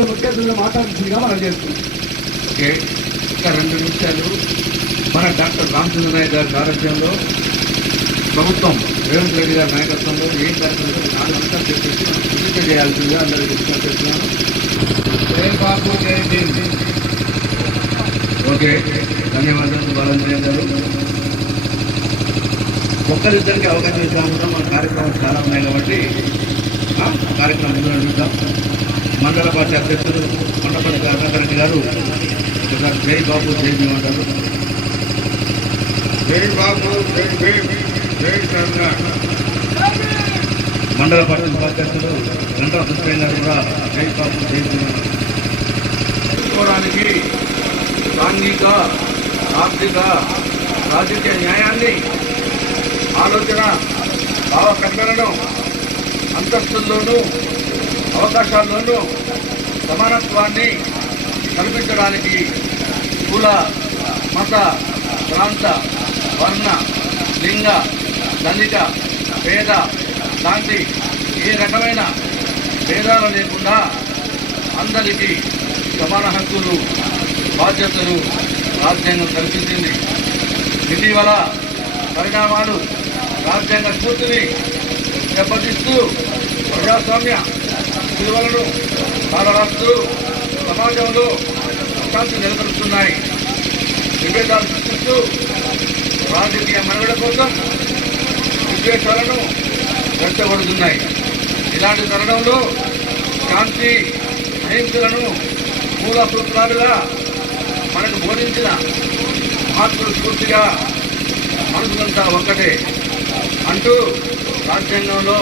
గారు ముఖ్య అతిథిగా మాట్లాడుతుందిగా మనం చేస్తున్నాం. ఓకే, ఇంకా 2 నిమిషాలు. మన డాక్టర్ రామచంద్ర నాయక్ గారి సారథ్యంలో ప్రభుత్వం రేవంత్ రెడ్డి గారి నాయకత్వంలో ఏం కార్యక్రమం 4 అంశాలు చెప్పేసి మనం పూర్తి చేయాల్సిందిగా అందరికీ విజ్ఞప్తి చేస్తున్నాను. జై బాబు జై భీమ్. ఓకే, ధన్యవాదాలు బాలంజనేయ గారు. ఒక్కరిద్దరికి అవకాశం ఇస్తాము. మన కార్యక్రమం చాలా ఉన్నాయి కాబట్టి కార్యక్రమం చూద్దాం. మండల పార్టీ అధ్యక్షులు కొండపల్లి కరుణాకరెడ్డి గారు ఒకసారి జై బాబు జై భీమ్ అంటారు. జై బాబు జై భీమ్ జై కరుణ. మండల పార్టీ ఉపాధ్యక్షులు గంటా సుబ్బయ్య గారు కూడా జై బాబు జై భీమ్ తీసుకోవడానికి సాంఘిక, ఆర్థిక, రాజకీయ న్యాయాన్ని, ఆలోచన, భావ ప్రకటనను, అంతస్తుల్లోనూ అవకాశాల్లోనూ సమానత్వాన్ని కల్పించడానికి కుల, మత, ప్రాంత, వర్ణ, లింగ, ధనిక, పేద లాంటి ఏ రకమైన భేదాలు లేకుండా అందరికీ సమాన హక్కులు, బాధ్యతలు రాజ్యాంగం కల్పించింది. ఇటీవల పరిణామాలు రాజ్యాంగ స్ఫూర్తిని దెబ్బతీస్తూ ప్రజాస్వామ్య విలువలను కాలరాస్తూ సమాజంలో అశాంతి నెలకొల్పుతున్నాయి. విభేదాలు సృష్టిస్తూ రాజకీయ మనుగడ కోసం విద్వేషాలను రెచ్చగొడుతున్నాయి. ఇలాంటి తరుణంలో శాంతి, అహింసలను మూల సూత్రాలుగా మనకు బోధించిన మహాత్ములు స్ఫూర్తిగా మనసులంతా ఒక్కటే అంటూ రాజ్యాంగంలో